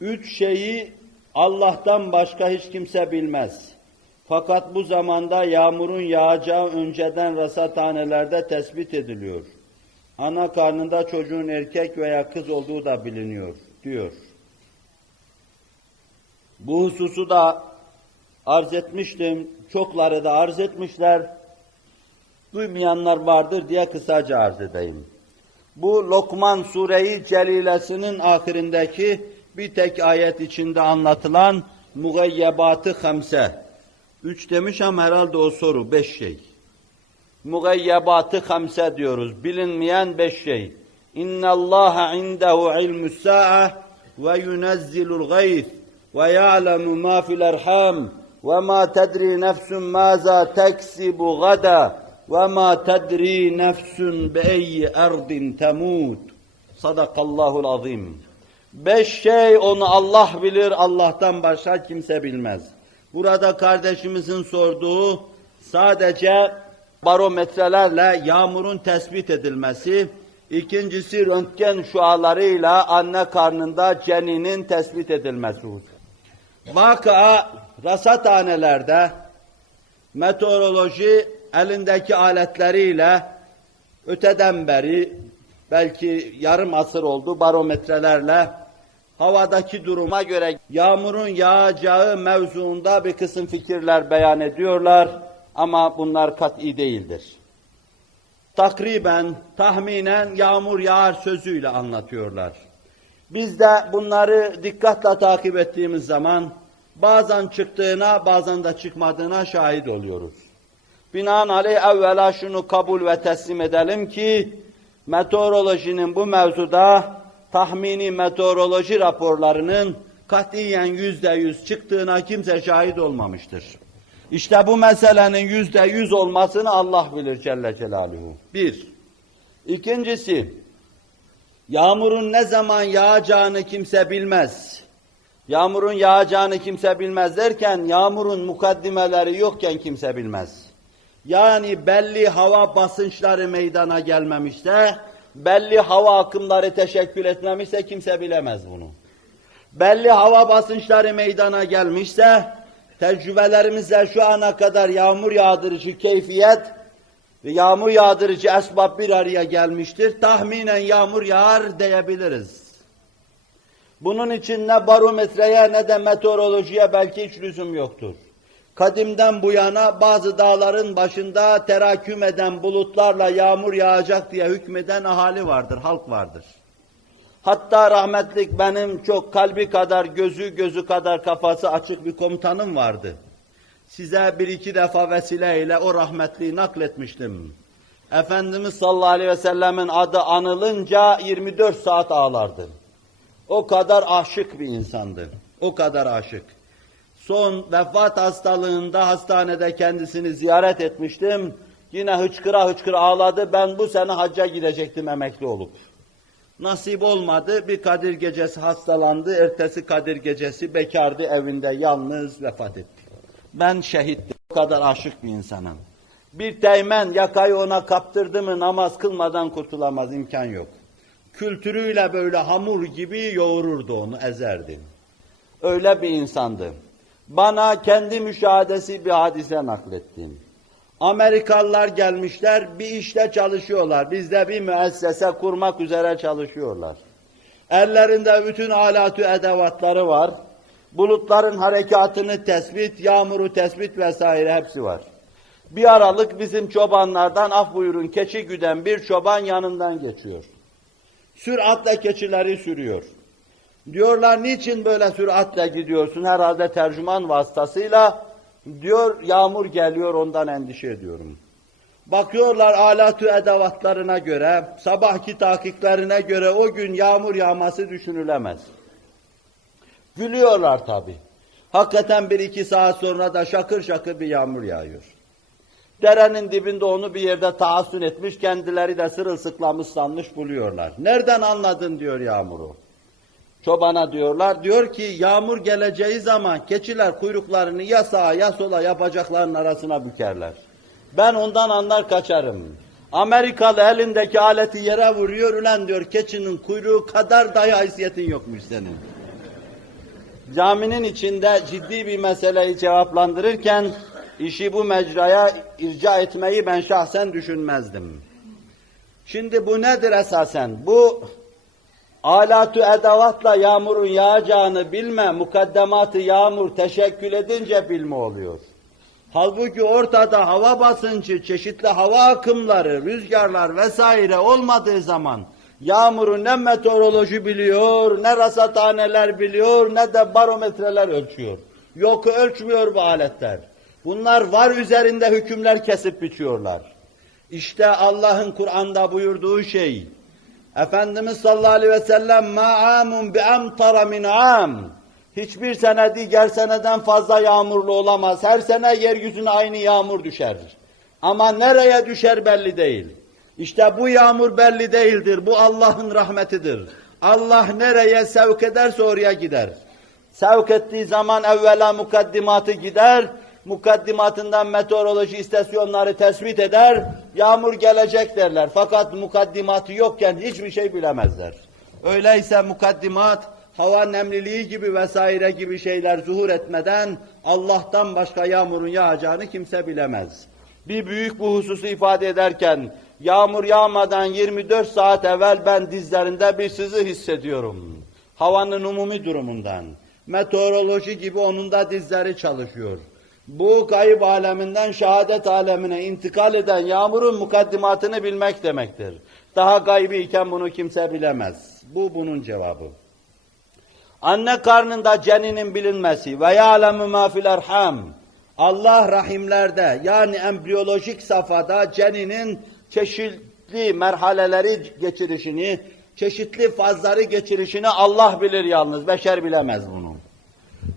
Üç şeyi Allah'tan başka hiç kimse bilmez. Fakat bu zamanda yağmurun yağacağı önceden rasathanelerde tespit ediliyor. Ana karnında çocuğun erkek veya kız olduğu da biliniyor, diyor. Bu hususu da arz etmiştim, çokları da arz etmişler. Duymayanlar vardır diye kısaca arz edeyim. Bu Lokman Sureyi Celilesinin ahirindeki bir tek ayet içinde anlatılan mugayyebatı hamse. Üç demiş ama herhalde o soru, beş şey. Mugayyebatı hamse diyoruz, bilinmeyen beş şey. İnna Allah indehu ilmus sa'a ve yunezzilul gayth ve ya'lemu ma fil erham ve ma tedri nefsun maza teksibu gada ve ma tedri nefsun bi eyyi erdin temut. Sadakallahul azim. Beş şey onu Allah bilir, Allah'tan başka kimse bilmez. Burada kardeşimizin sorduğu sadece barometrelerle yağmurun tespit edilmesi, ikincisi röntgen şualarıyla anne karnında ceninin tespit edilmesi. Vaka rasathanelerde meteoroloji elindeki aletleriyle öteden beri belki yarım asır oldu barometrelerle havadaki duruma göre yağmurun yağacağı mevzuunda bir kısım fikirler beyan ediyorlar ama bunlar kat'i değildir. Takriben, tahminen yağmur yağar sözüyle anlatıyorlar. Biz de bunları dikkatle takip ettiğimiz zaman bazen çıktığına bazen de çıkmadığına şahit oluyoruz. Binaenaleyh evvela şunu kabul ve teslim edelim ki meteorolojinin bu mevzuda tahmini meteoroloji raporlarının katiyen yüzde yüz çıktığına kimse şahit olmamıştır. İşte bu meselenin yüzde yüz olmasını Allah bilir Celle Celaluhu. Bir. İkincisi, yağmurun ne zaman yağacağını kimse bilmez. Yağmurun yağacağını kimse bilmez derken, yağmurun mukaddimeleri yokken kimse bilmez. Yani belli hava basınçları meydana gelmemişse, belli hava akımları teşekkül etmemişse kimse bilemez bunu. Belli hava basınçları meydana gelmişse, tecrübelerimizle şu ana kadar yağmur yağdırıcı keyfiyet ve yağmur yağdırıcı esbab bir araya gelmiştir. Tahminen yağmur yağar diyebiliriz. Bunun için ne barometreye ne de meteorolojiye belki hiç lüzum yoktur. Kadimden bu yana bazı dağların başında teraküm eden bulutlarla yağmur yağacak diye hükmeden ahali vardır, halk vardır. Hatta rahmetlik benim çok kalbi kadar, gözü gözü kadar kafası açık bir komutanım vardı. Size bir iki defa vesileyle o rahmetliyi nakletmiştim. Efendimiz sallallahu aleyhi ve sellemin adı anılınca 24 saat ağlardı. O kadar aşık bir insandı. O kadar aşık. Son vefat hastalığında hastanede kendisini ziyaret etmiştim. Yine hıçkıra hıçkıra ağladı. Ben bu sene hacca gidecektim emekli olup. Nasip olmadı. Bir Kadir gecesi hastalandı. Ertesi Kadir gecesi bekardı evinde yalnız vefat etti. Ben şehittim. O kadar aşık bir insanım. Bir teğmen yakayı ona kaptırdı mı namaz kılmadan kurtulamaz imkan yok. Kültürüyle böyle hamur gibi yoğururdu onu, ezerdi. Öyle bir insandı. Bana kendi müşahadesi bir hadise naklettim. Amerikalılar gelmişler, bir işte çalışıyorlar. Bizde bir müessese kurmak üzere çalışıyorlar. Ellerinde bütün alatü edevatları var. Bulutların harekatını tespit, yağmuru tespit vesaire hepsi var. Bir aralık bizim çobanlardan af buyurun keçi güden bir çoban yanından geçiyor. Süratle keçileri sürüyor. Diyorlar niçin böyle süratle gidiyorsun? Herhalde tercüman vasıtasıyla diyor yağmur geliyor ondan endişe ediyorum. Bakıyorlar alatü edevatlarına göre, sabahki tahkiklerine göre o gün yağmur yağması düşünülemez. Gülüyorlar tabi. Hakikaten bir iki saat sonra da şakır şakır bir yağmur yağıyor. Derenin dibinde onu bir yerde taassün etmiş, kendileri de sırılsıklam ıslanmış buluyorlar. Nereden anladın diyor yağmuru. Çobana diyorlar, diyor ki yağmur geleceği zaman keçiler kuyruklarını ya sağa ya sola yapacakların arasına bükerler. Ben ondan anlar kaçarım. Amerikalı elindeki aleti yere vuruyor, ulan diyor keçinin kuyruğu kadar dahi haysiyetin yokmuş senin. caminin içinde ciddi bir meseleyi cevaplandırırken işi bu mecraya irca etmeyi ben şahsen düşünmezdim. Şimdi bu nedir esasen? Bu alatü edavatla yağmurun yağacağını bilme, mukaddematı yağmur teşekkül edince bilme oluyor. Halbuki ortada hava basıncı, çeşitli hava akımları, rüzgarlar vesaire olmadığı zaman yağmuru ne meteoroloji biliyor, ne rasathaneler biliyor, ne de barometreler ölçüyor. Yok ölçmüyor bu aletler. Bunlar var üzerinde hükümler kesip biçiyorlar. İşte Allah'ın Kur'an'da buyurduğu şey, Efendimiz sallallahu aleyhi ve sellem ma'amun bi amtara min am. Hiçbir sene diğer seneden fazla yağmurlu olamaz. Her sene yeryüzüne aynı yağmur düşer. Ama nereye düşer belli değil. İşte bu yağmur belli değildir. Bu Allah'ın rahmetidir. Allah nereye sevk ederse oraya gider. Sevk ettiği zaman evvela mukaddimatı gider, mukaddimatından meteoroloji istasyonları tespit eder, yağmur gelecek derler. Fakat mukaddimatı yokken hiçbir şey bilemezler. Öyleyse mukaddimat, hava nemliliği gibi vesaire gibi şeyler zuhur etmeden Allah'tan başka yağmurun yağacağını kimse bilemez. Bir büyük bu hususu ifade ederken, yağmur yağmadan 24 saat evvel ben dizlerinde bir sızı hissediyorum. Havanın umumi durumundan. Meteoroloji gibi onun da dizleri çalışıyor. Bu kayıp aleminden şehadet alemine intikal eden yağmurun mukaddimatını bilmek demektir. Daha gaybi iken bunu kimse bilemez. Bu bunun cevabı. Anne karnında ceninin bilinmesi ve ya'lemu ma fil erham. Allah rahimlerde yani embriyolojik safhada ceninin çeşitli merhaleleri geçirişini, çeşitli fazları geçirişini Allah bilir yalnız, beşer bilemez bunu.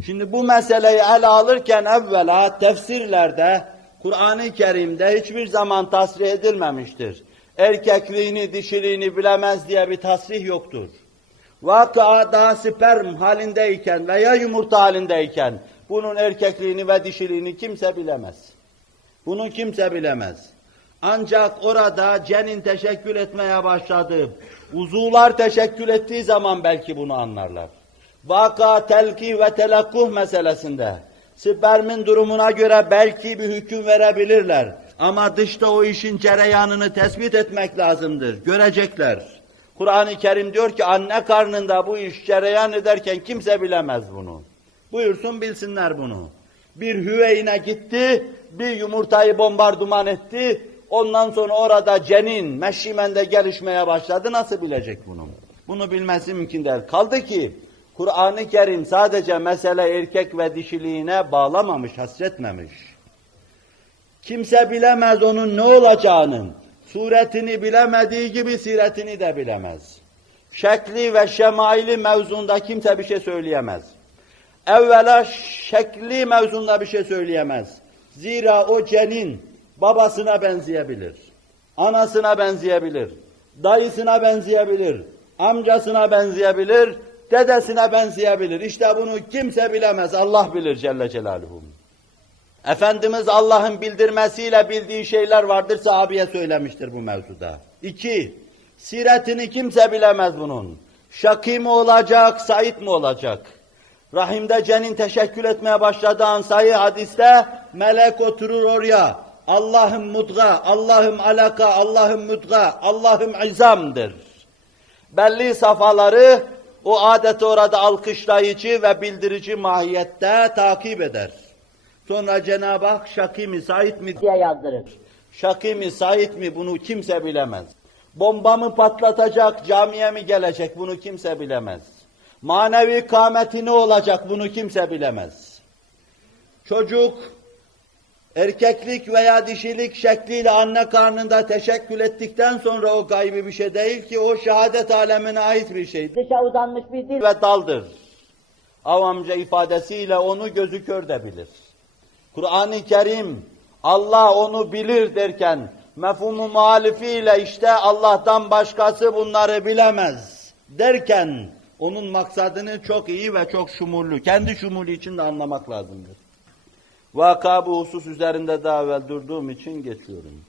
Şimdi bu meseleyi ele alırken evvela tefsirlerde, Kur'an-ı Kerim'de hiçbir zaman tasrih edilmemiştir. Erkekliğini, dişiliğini bilemez diye bir tasrih yoktur. Vaka daha sperm halindeyken veya yumurta halindeyken bunun erkekliğini ve dişiliğini kimse bilemez. Bunu kimse bilemez. Ancak orada cenin teşekkül etmeye başladı. Uzuvlar teşekkül ettiği zaman belki bunu anlarlar. Vaka, telki ve telakkuh meselesinde spermin durumuna göre belki bir hüküm verebilirler. Ama dışta o işin cereyanını tespit etmek lazımdır. Görecekler. Kur'an-ı Kerim diyor ki anne karnında bu iş cereyan ederken kimse bilemez bunu. Buyursun bilsinler bunu. Bir hüveyine gitti, bir yumurtayı bombardıman etti, ondan sonra orada cenin, meşrimende gelişmeye başladı. Nasıl bilecek bunu? Bunu bilmesi mümkün değil. Kaldı ki Kur'an-ı Kerim sadece mesele erkek ve dişiliğine bağlamamış, hasretmemiş. Kimse bilemez onun ne olacağını. Suretini bilemediği gibi siretini de bilemez. Şekli ve şemaili mevzunda kimse bir şey söyleyemez. Evvela şekli mevzunda bir şey söyleyemez. Zira o cenin babasına benzeyebilir. Anasına benzeyebilir. Dayısına benzeyebilir. Amcasına benzeyebilir. Dedesine benzeyebilir. İşte bunu kimse bilemez. Allah bilir Celle Celaluhu. Efendimiz Allah'ın bildirmesiyle bildiği şeyler vardır sahabeye söylemiştir bu mevzuda. İki, siretini kimse bilemez bunun. Şaki mi olacak, Said mi olacak? Rahimde cenin teşekkül etmeye başladığı an sayı hadiste melek oturur oraya. Allah'ım mudga, Allah'ım alaka, Allah'ım mudga, Allah'ım izamdır. Belli safhaları o adeti orada alkışlayıcı ve bildirici mahiyette takip eder. Sonra Cenab-ı Hak şaki mi, mi diye yazdırır. Şaki mi, mi bunu kimse bilemez. Bomba mı patlatacak, camiye mi gelecek bunu kimse bilemez. Manevi kâmeti ne olacak bunu kimse bilemez. Çocuk erkeklik veya dişilik şekliyle anne karnında teşekkül ettikten sonra o gaybi bir şey değil ki o şehadet alemine ait bir şeydir Dışa uzanmış bir dil ve daldır. Avamca ifadesiyle onu gözü kör de bilir. Kur'an-ı Kerim Allah onu bilir derken mefhumu muhalifiyle işte Allah'tan başkası bunları bilemez derken onun maksadını çok iyi ve çok şumurlu, kendi şumulu için de anlamak lazımdır. Vaka bu husus üzerinde daha evvel durduğum için geçiyorum.